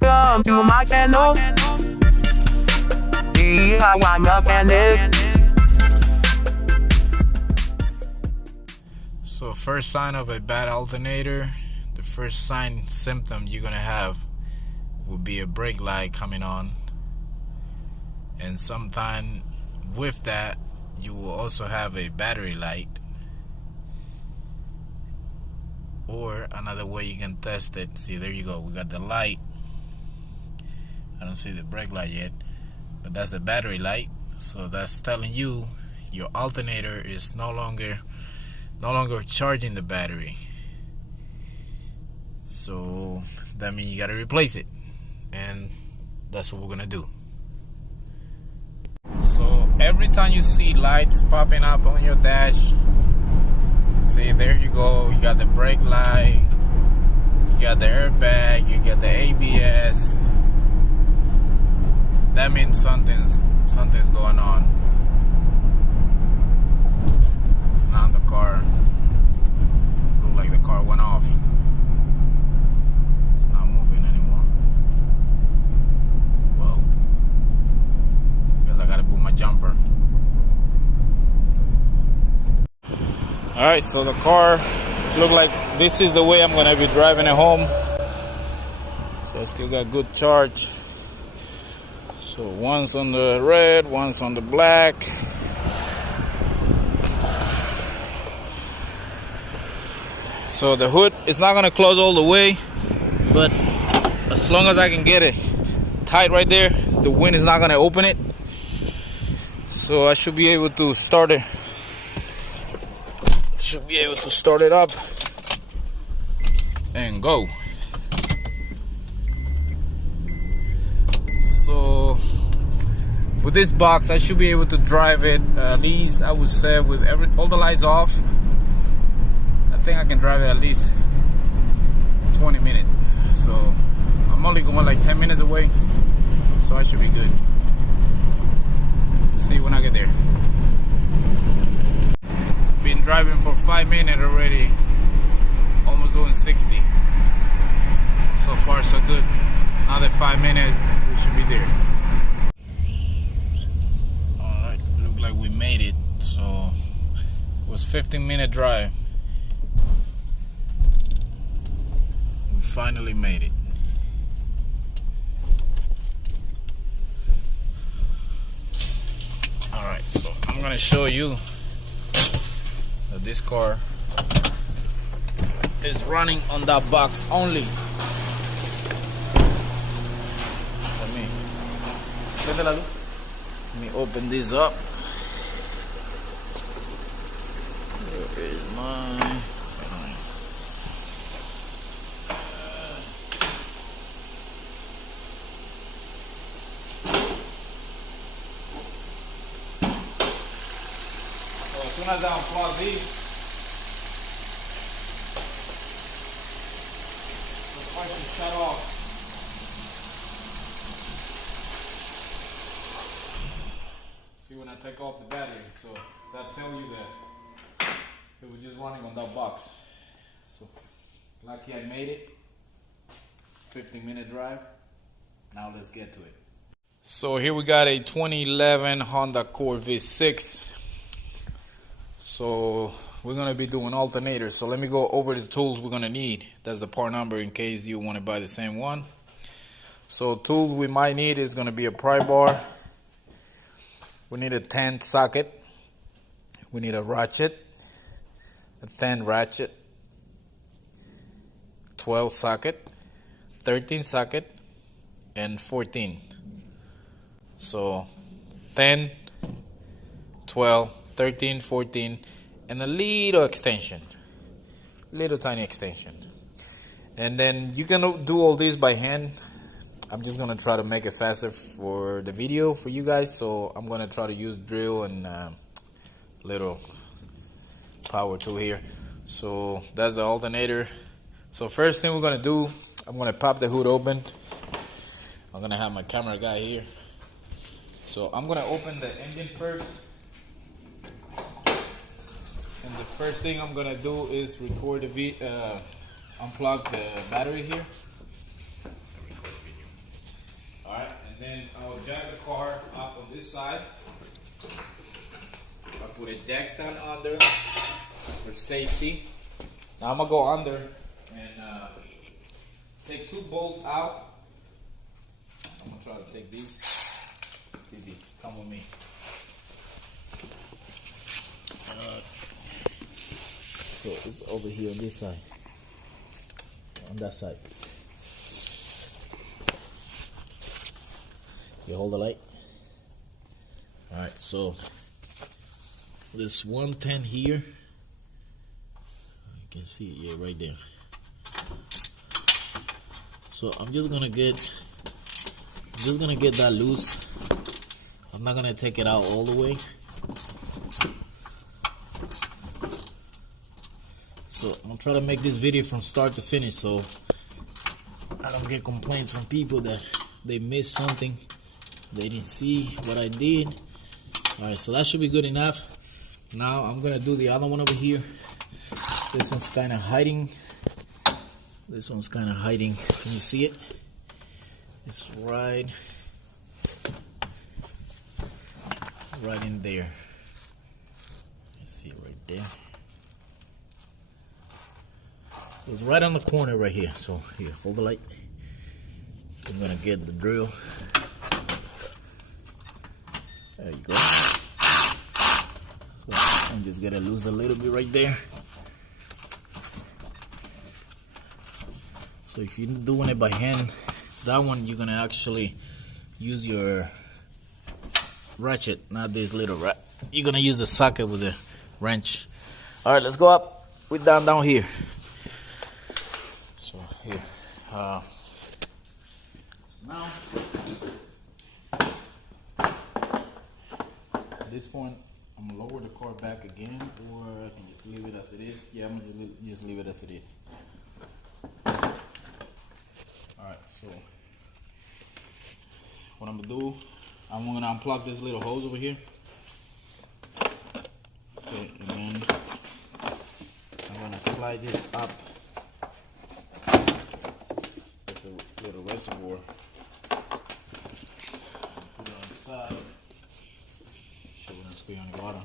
Welcome to my channel. See how I'm a mechanic. So first sign of a bad alternator, the first symptom you're gonna have will be a brake light coming on, and sometime with that you will also have a battery light. Or another way you can test it, see, there you go, we got the light. I don't see the brake light yet, but that's the battery light. So that's telling you your alternator is no longer charging the battery. So that means you got to replace it, and that's what we're gonna do. So every time you see lights popping up on your dash, see, there you go, you got the brake light, you got the airbag, you got the ABS. That means something's going on. Now the car, look like the car went off. It's not moving anymore. Well, guess I gotta put my jumper. Alright, so the car look like this is the way I'm gonna be driving it home. So I still got good charge. So one's on the red, one's on the black. So the hood is not gonna close all the way, but as long as I can get it tight right there, the wind is not gonna open it. So I should be able to start it. Should be able to start it up and go. So with this box, I should be able to drive it at least, I would say, with all the lights off. I think I can drive it at least 20 minutes. So I'm only going like 10 minutes away, so I should be good. See when I get there. Been driving for 5 minutes already, almost doing 60. So far so good. Another 5 minutes, we should be there. Alright, look like we made it. So it was 15-minute drive. We finally made it. Alright, so I'm gonna show you that this car is running on that box only. Let me open this up. Where is my... So as soon as I unplug these, the car should shut off. See, when I take off the battery, so that tells you that it was just running on that box. So lucky I made it. 15-minute drive. Now let's get to it. So here we got a 2011 Honda Accord V6. So we're gonna be doing alternators. So let me go over the tools we're gonna need. That's the part number in case you want to buy the same one. So tools we might need is gonna be a pry bar. We need a 10 socket. We need a ratchet, a 10 ratchet, 12 socket, 13 socket, and 14. So 10, 12, 13, 14, and a little extension, little tiny extension. And then you can do all this by hand. I'm just gonna try to make it faster for the video for you guys, so I'm gonna try to use drill and little power tool here. So that's the alternator. So first thing we're gonna do, I'm gonna pop the hood open. I'm gonna have my camera guy here. So I'm gonna open the engine first. And the first thing I'm gonna do is record the unplug the battery here. Record the video. jack the car up on this side. I put a jack stand under for safety. Now I'm gonna go under and take 2 bolts out. I'm gonna try to take these. Easy, come with me. So it's over here on this side, on that side. You hold the light. All right, so this 110 here, you can see it, yeah, right there. So I'm just gonna get that loose. I'm not gonna take it out all the way. So I'm gonna try to make this video from start to finish, so I don't get complaints from people that they missed something, they didn't see what I did. All right, so that should be good enough. Now I'm gonna do the other one over here. This one's kind of hiding. This one's kind of hiding. Can you see it? It's right in there. You see it right there. It's right on the corner right here. So here, hold the light. I'm gonna get the drill. There you go. So I'm just gonna lose a little bit right there. So if you're doing it by hand, that one you're gonna actually use your ratchet, not this little rat. You're gonna use the socket with the wrench. All right, let's go up. We're down here. So here, now at this point, I'm gonna lower the car back again, or I can just leave it as it is. Yeah, I'm gonna just leave it as it is. Alright, so what I'm gonna do, I'm gonna unplug this little hose over here. Okay, and then I'm gonna slide this up. There's a little reservoir. Put it on the side. So we're gonna stay on the bottom.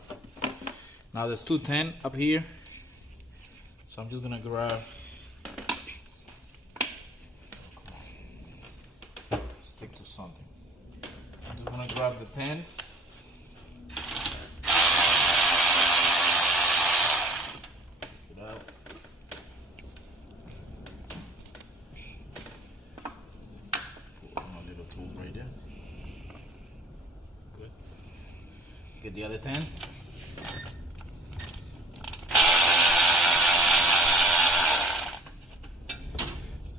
Now there's 210 up here. So I'm just gonna grab. Stick to something. I'm just gonna grab the 10. Get out. Put my little tool right there. Good. Get the other 10.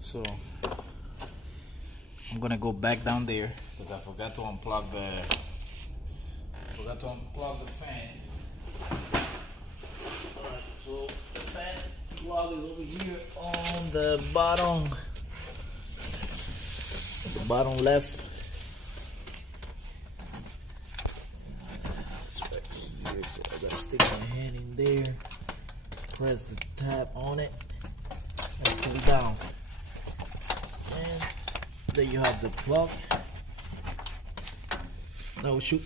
So I'm gonna go back down there because I forgot to unplug the fan. Alright, so the fan plug is over here on the bottom left. It's right here, so I gotta stick my hand in there, press the tab on it, and pull it down. And there you have the plug. Now we should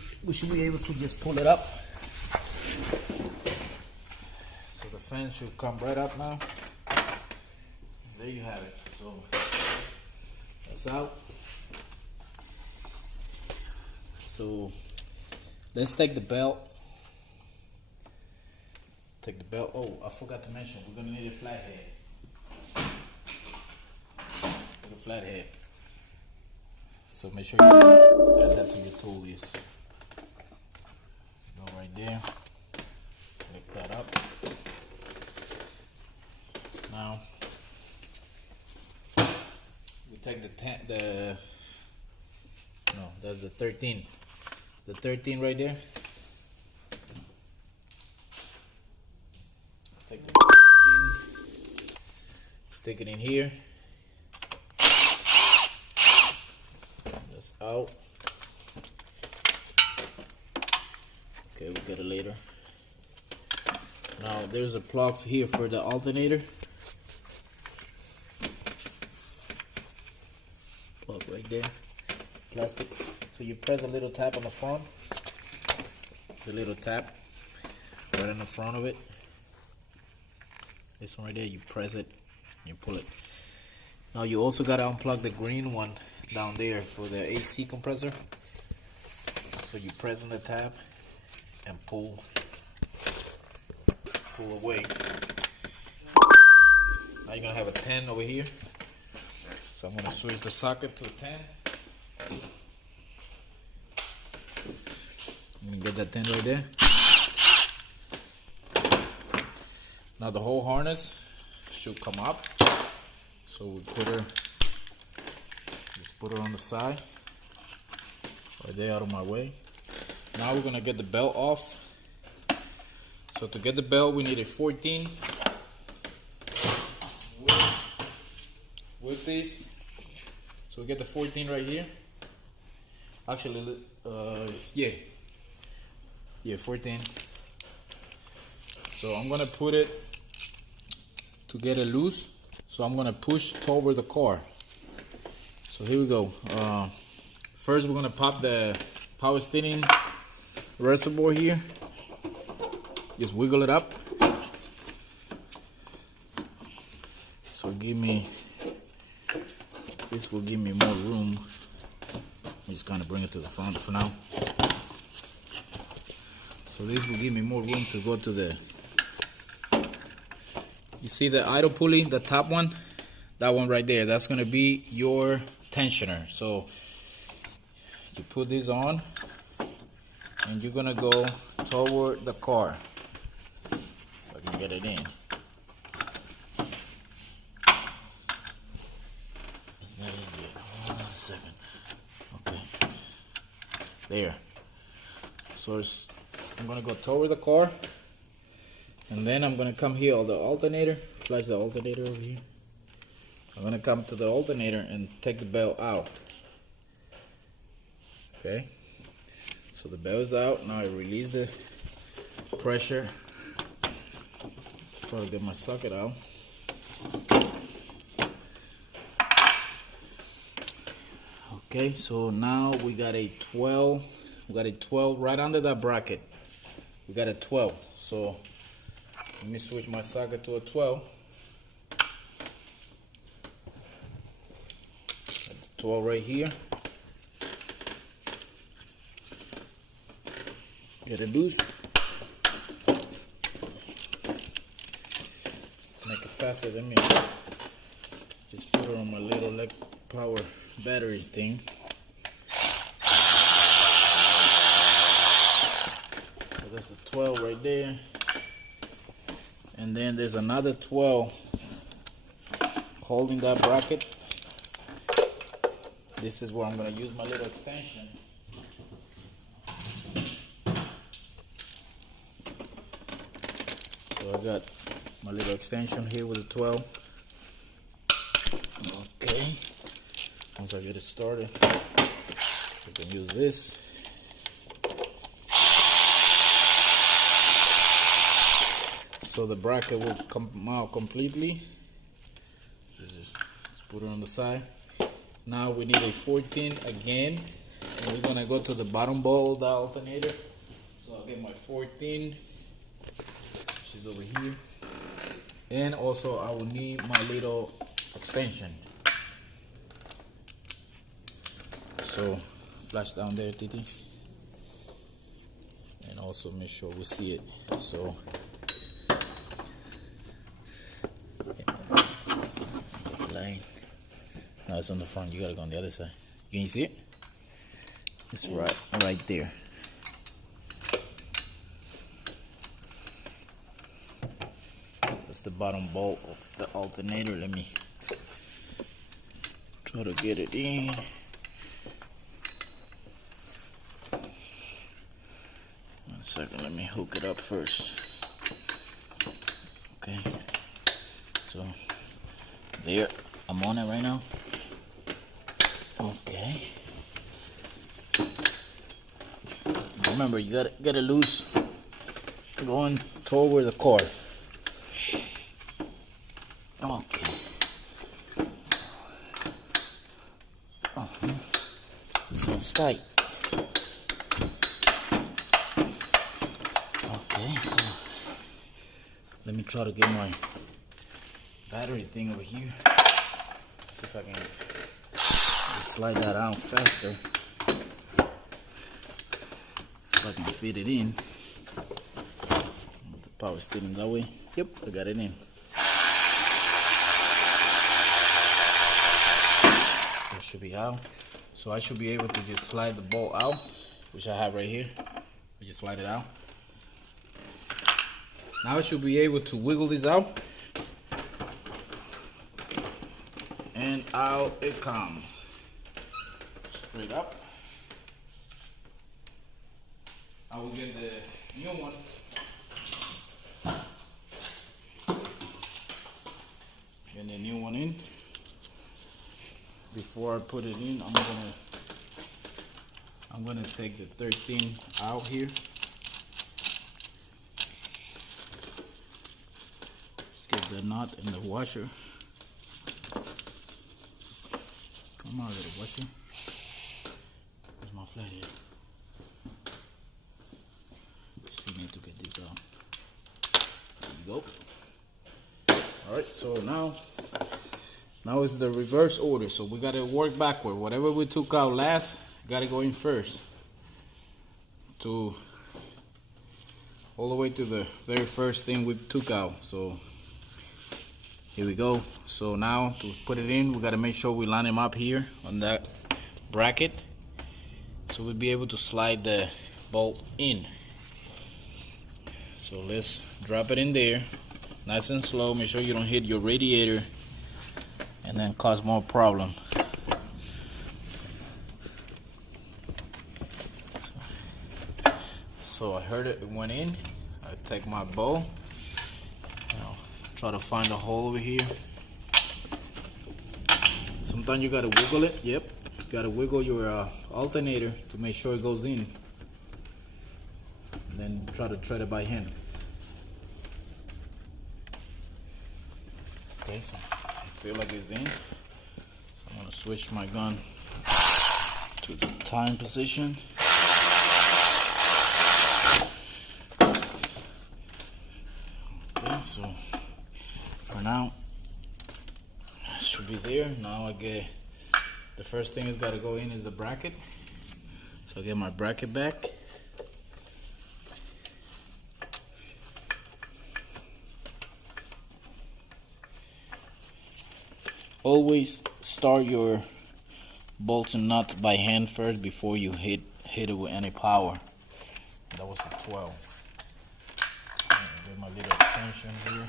be able to just pull it up. So the fan should come right up now. There you have it. So that's out. So let's take the belt. Take the belt. Oh, I forgot to mention, we're gonna need a flathead. Flathead. So make sure you add that to your tool list. Go right there. Select that up. Now we take that's the 13. The 13 right there. Take the 13, stick it in here. Out. Okay, we'll get it later. Now there's a plug here for the alternator. Plug right there. Plastic. So So you press a little tap on the front. It's a little tap right in the front of it. This one right there, you press it, you pull it. Now you also gotta unplug the green one down there for the AC compressor. So you press on the tab and pull away. Now you're gonna have a 10 over here. So I'm gonna switch the socket to a 10. I'm gonna get that 10 right there. Now the whole harness should come up. So we put her, just put her on the side, right there out of my way. Now we're gonna get the belt off. So to get the belt, we need a 14 with this. So we get the 14 right here. Actually, yeah, 14. So I'm gonna put it to get it loose. So I'm gonna push toward the car. So here we go. First, we're gonna pop the power steering reservoir here. Just wiggle it up. So this will give me more room. I'm just gonna bring it to the front for now. So this will give me more room to go to the, you see the idle pulley, the top one? That one right there, that's gonna be your tensioner. So you put this on and you're gonna go toward the car. If I can get it in. It's not in yet. Hold on a second. Okay. There. So I'm gonna go toward the car. And then I'm gonna come here on the alternator. Flash the alternator over here. I'm gonna come to the alternator and take the belt out. Okay. So the belt is out. Now I release the pressure. Try to get my socket out. Okay, so now we got a 12. We got a 12 right under that bracket. We got a 12. So let me switch my socket to a 12. 12 right here. Get it loose. To make it faster, let me just put it on my little leg power battery thing. So there's a 12 right there. And then there's another 12 holding that bracket. This is where I'm going to use my little extension. So I got my little extension here with the 12. Okay. Once I get it started, I can use this. So the bracket will come out completely. Just put it on the side. Now we need a 14 again. And we're gonna go to the bottom bowl of the alternator. So I'll get my 14. She's over here. And also I will need my little extension. So flash down there, Titi. And also make sure we see it. So line. No, it's on the front. You gotta go on the other side. Can you see it? It's right there. That's the bottom bolt of the alternator. Let me try to get it in. One second. Let me hook it up first. Okay. So there, I'm on it right now. Okay. Remember, you gotta get it loose, going toward the car. Okay. This one's tight. Let me try to get my battery thing over here. See if I can slide that out faster. If I can fit it in. The power steering that way. Yep, I got it in. It should be out. So I should be able to just slide the bolt out, which I have right here. I just slide it out. Now I should be able to wiggle this out. And out it comes. Straight up. I will get the new one. Get the new one in. Before I put it in, I'm gonna take the 13 out here. Just get the nut in the washer. Come on, little washer. Where's my flathead? Just need to get this out. There you go. Alright, so now it's the reverse order. So we gotta work backward. Whatever we took out last, gotta go in first. To all the way to the very first thing we took out. So here we go. So now to put it in, we gotta make sure we line them up here on that bracket. So we'll be able to slide the bolt in. So let's drop it in there. Nice and slow. Make sure you don't hit your radiator and then cause more problem. So I heard it went in. I take my bowl. Now try to find a hole over here. Sometimes you gotta wiggle it. Yep, you gotta wiggle your alternator to make sure it goes in. And then try to thread it by hand. Okay, so I feel like it's in. So I'm gonna switch my gun to the time position. Okay, so for now, it should be there. Now I get, the first thing that's gotta go in is the bracket. So I get my bracket back. Always start your bolts and nuts by hand first before you hit it with any power. That was a 12. Get my little extension here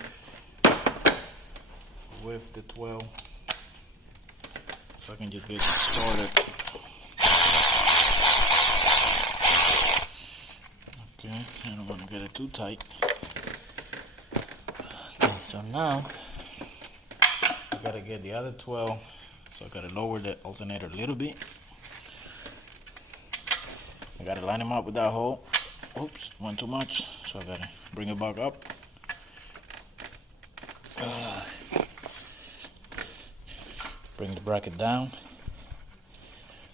with the 12, so I can just get started. Okay, I don't want to get it too tight. Okay, so now gotta get the other 12, so I gotta lower the alternator a little bit. I gotta line them up with that hole. Oops, went too much, so I gotta bring it back up. Bring the bracket down.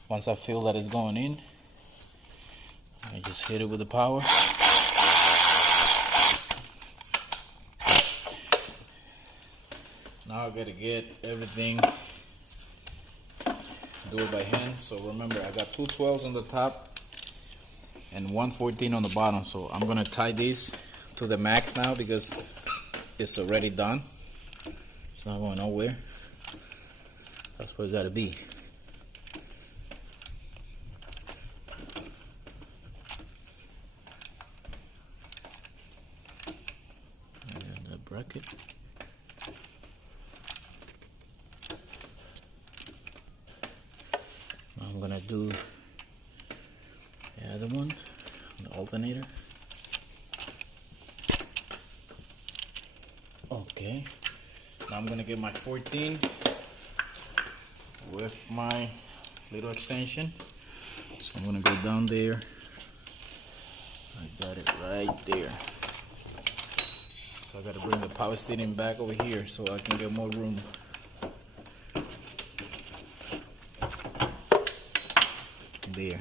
Once I feel that it's going in, I just hit it with the power. Now I gotta get everything, do it by hand. So remember, I got two 12s on the top and one 14 on the bottom. So I'm gonna tie this to the max now because it's already done. It's not going nowhere. That's what it's gotta be. And the bracket. I'm gonna do the other one, the alternator. Okay, now I'm gonna get my 14 with my little extension. So I'm gonna go down there. I got it right there. So I gotta bring the power steering back over here so I can get more room. There.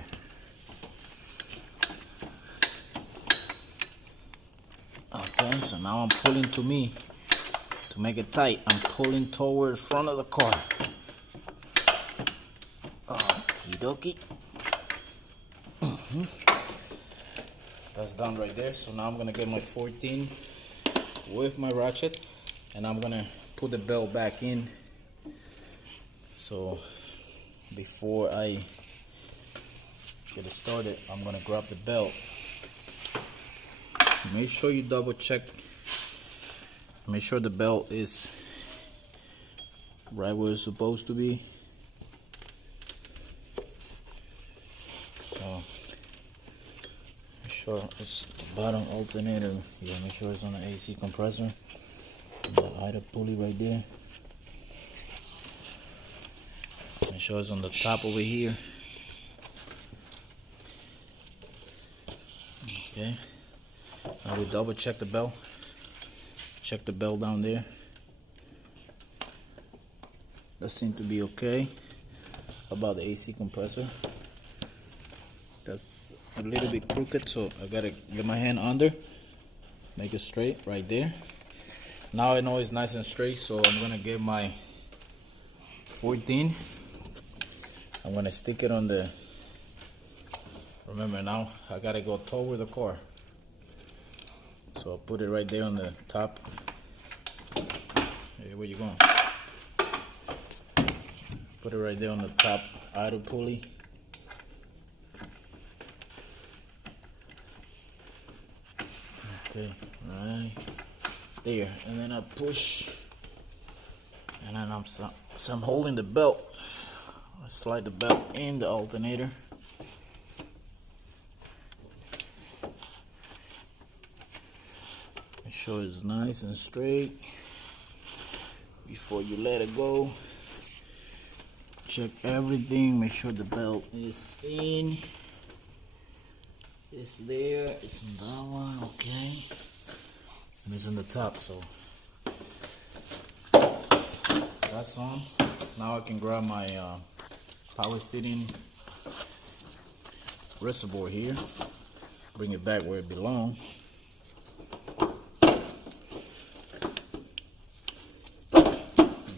Okay, so now I'm pulling to me to make it tight. I'm pulling toward the front of the car. Okie dokie. That's done right there. So now I'm gonna get my 14 with my ratchet, and I'm gonna put the belt back in. So before I get it started, I'm gonna grab the belt. Make sure you double check. Make sure the belt is right where it's supposed to be. So make sure it's the bottom alternator. Yeah, make sure it's on the AC compressor. And the idle pulley right there. Make sure it's on the top over here. Okay. Now we double check the belt. Check the belt down there. That seems to be okay. About the AC compressor. That's a little bit crooked, so I gotta get my hand under. Make it straight right there. Now I know it's nice and straight, so I'm gonna get my 14. I'm gonna stick it on the. Remember now, I gotta go toward the car. So I'll put it right there on the top. Hey, where you going? Put it right there on the top idle pulley. Okay, right there. And then I push. And then I'm holding the belt. I slide the belt in the alternator. Make sure it's nice and straight before you let it go. Check everything. Make sure the belt is in. It's there. It's in that one. Okay. And it's on the top. So that's on. Now I can grab my power steering reservoir here. Bring it back where it belongs.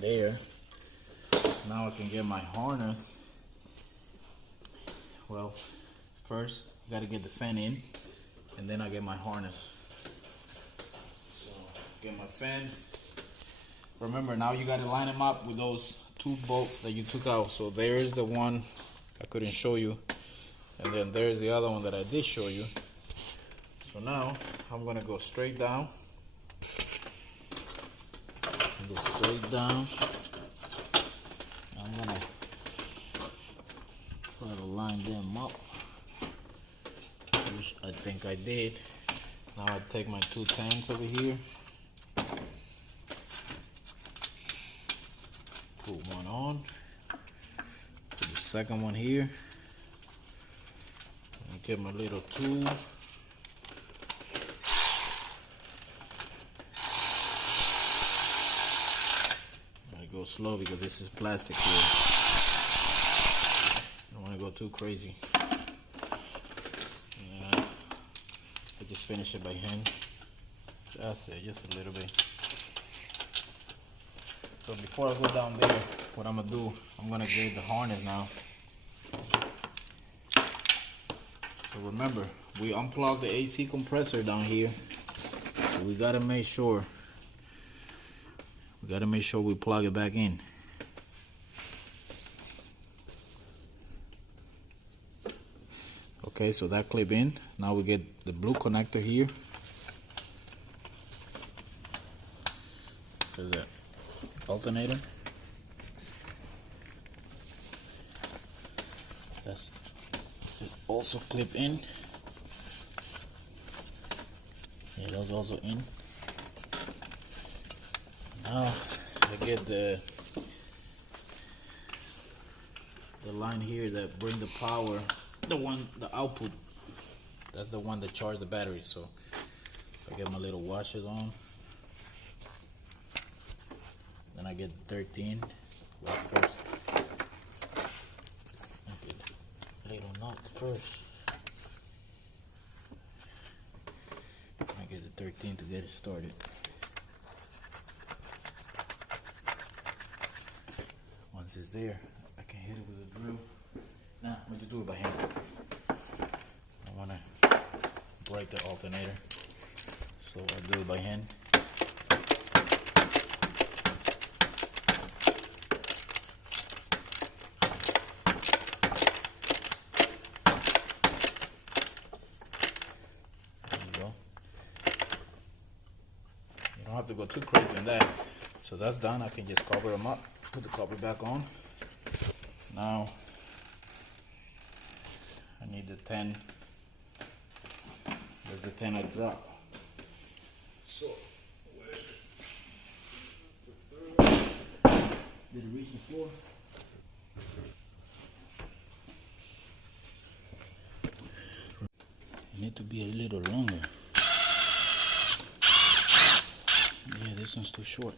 There. Now I can get my harness. Well, first I gotta get the fan in, and then I get my harness. So get my fan. Remember, now you gotta line them up with those two bolts that you took out. So there's the one I couldn't show you, and then there's the other one that I did show you. So now I'm gonna go straight down. Go straight down. I'm gonna try to line them up, which I think I did. Now I take my 210s over here, put one on, put the second one here, and get my little tool. Go slow because this is plastic here. Don't want to go too crazy. Yeah, I just finish it by hand. That's it, just a little bit. So before I go down there, what I'm gonna do, I'm gonna get the harness now. So remember, we unplugged the AC compressor down here. So we gotta make sure. We gotta make sure we plug it back in. Okay, so that clip in. Now we get the blue connector here. For the alternator. That's also clip in. Yeah, that's also in. Now I get the line here that bring the power, the output. That's the one that charge the battery. So I get my little washers on. Then I get 13. Well, first, I get a little nut first. I get the 13 to get it started. Once it's there, I can hit it with a drill. Nah, I'm gonna just do it by hand. I wanna break the alternator, so I'll do it by hand. Don't have to go too crazy on that. So that's done. I can just cover them up, put the cover back on. Now I need the 10. There's the 10 I dropped. So where is it? Did it reach the floor? It need to be a little longer. Yeah, this one's too short.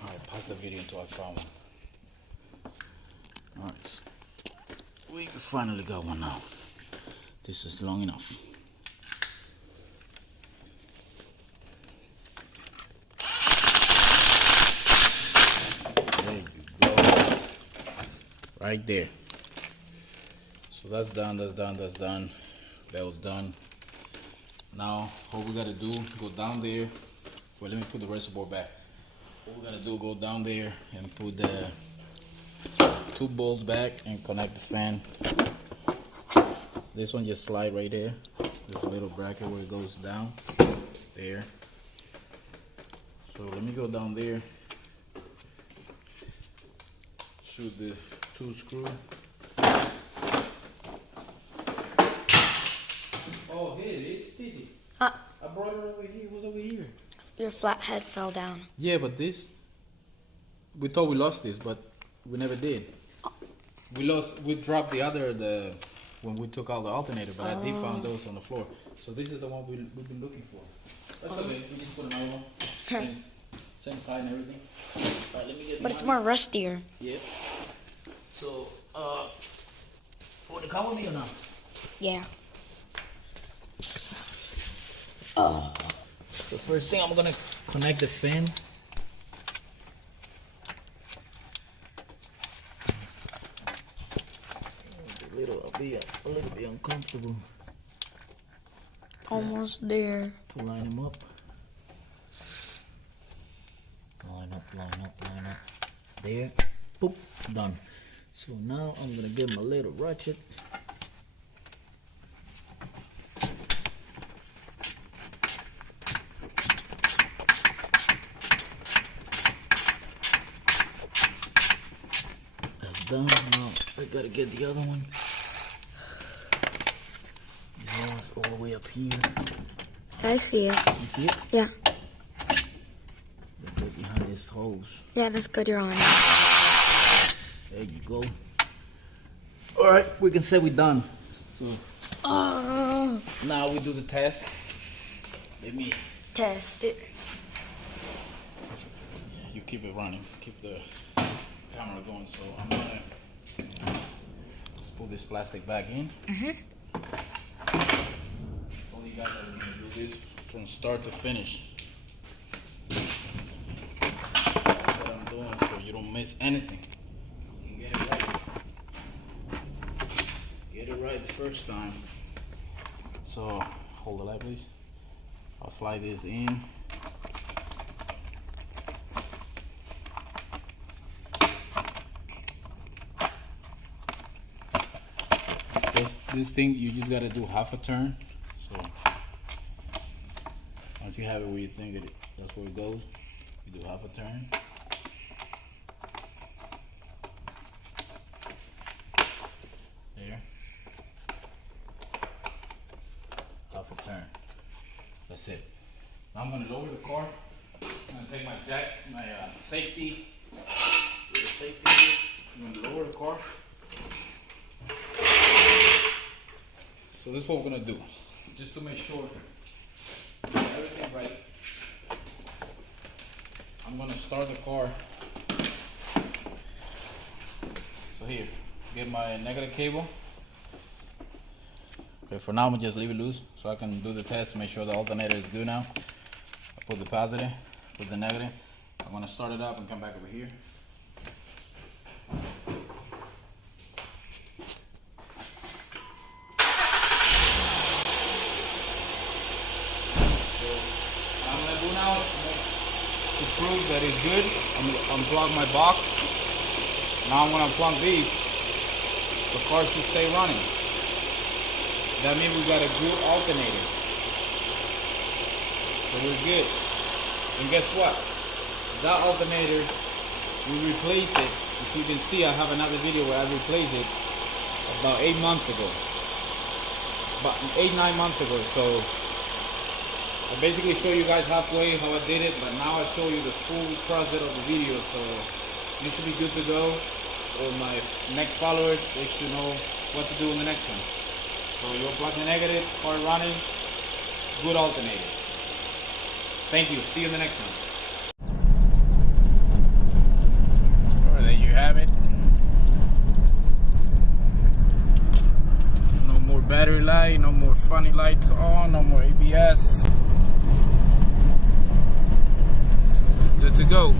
Alright, pause the video until I found one. Alright, so we finally got one now. This is long enough. There you go. Right there. So that's done, that's done, that's done. That was done. Now, all we gotta do, go down there. Well, let me put the reservoir back. What we gotta do, go down there and put the 2 bolts back and connect the fan. This one just slide right there. There's a little bracket where it goes down there. So let me go down there. Shoot the 2 screw. Oh, here it is, Titi. I brought it over here. It was over here. Your flathead fell down. Yeah, but this, we thought we lost this, but we never did. We dropped when we took out the alternator, but I did found those on the floor. So this is the one we've been looking for. That's okay. We just put another one. Same side and everything. Alright, let me get. But it's more rustier. Yeah. So, want to come with me or not? Yeah. So first thing, I'm gonna connect the fan. I'll be a little bit uncomfortable. Almost there. To line them up. Line up, line up, line up. There. Boop. Done. So now I'm gonna get my little ratchet. That's done. Now I gotta get the other one. The one's all the way up here. I see it. You see it? Yeah. They get behind this hose. Yeah, that's good. You're on. There you go. All right, we can say we're done. So now we do the test. Let me Test it. You keep it running. Keep the camera going. So I'm gonna just pull this plastic back in. Told you guys that we're gonna do this from start to finish. That's what I'm doing so you don't miss anything. You can get it right. Get it right the first time. So hold the light, please. I'll slide this in. This thing, you just gotta do half a turn. So once you have it where you think that's where it goes, you do half a turn. There. Half a turn. That's it. Now I'm gonna lower the car. I'm gonna take my safety. Little safety here. I'm gonna lower the car. So this is what we're gonna do, just to make sure everything right. I'm gonna start the car. So here, get my negative cable. Okay, for now I'm gonna just leave it loose so I can do the test, make sure the alternator is good now. I put the positive, put the negative. I'm gonna start it up and come back over here. So what I'm gonna do now to prove that it's good, I'm gonna unplug my box. Now I'm gonna unplug these. The car should stay running. That means we got a good alternator. So we're good. And guess what? That alternator, we replace it. If you can see, I have another video where I replaced it about 8 months ago. About 8-9 months ago. So I basically show you guys halfway how I did it, but now I show you the full process of the video. So you should be good to go. Or my next followers, they should know what to do in the next one. So you'll plug the negative, car running, good alternator. Thank you. See you in the next one. Alright, there you have it. No more battery light, no more funny lights on, no more ABS. So good to go.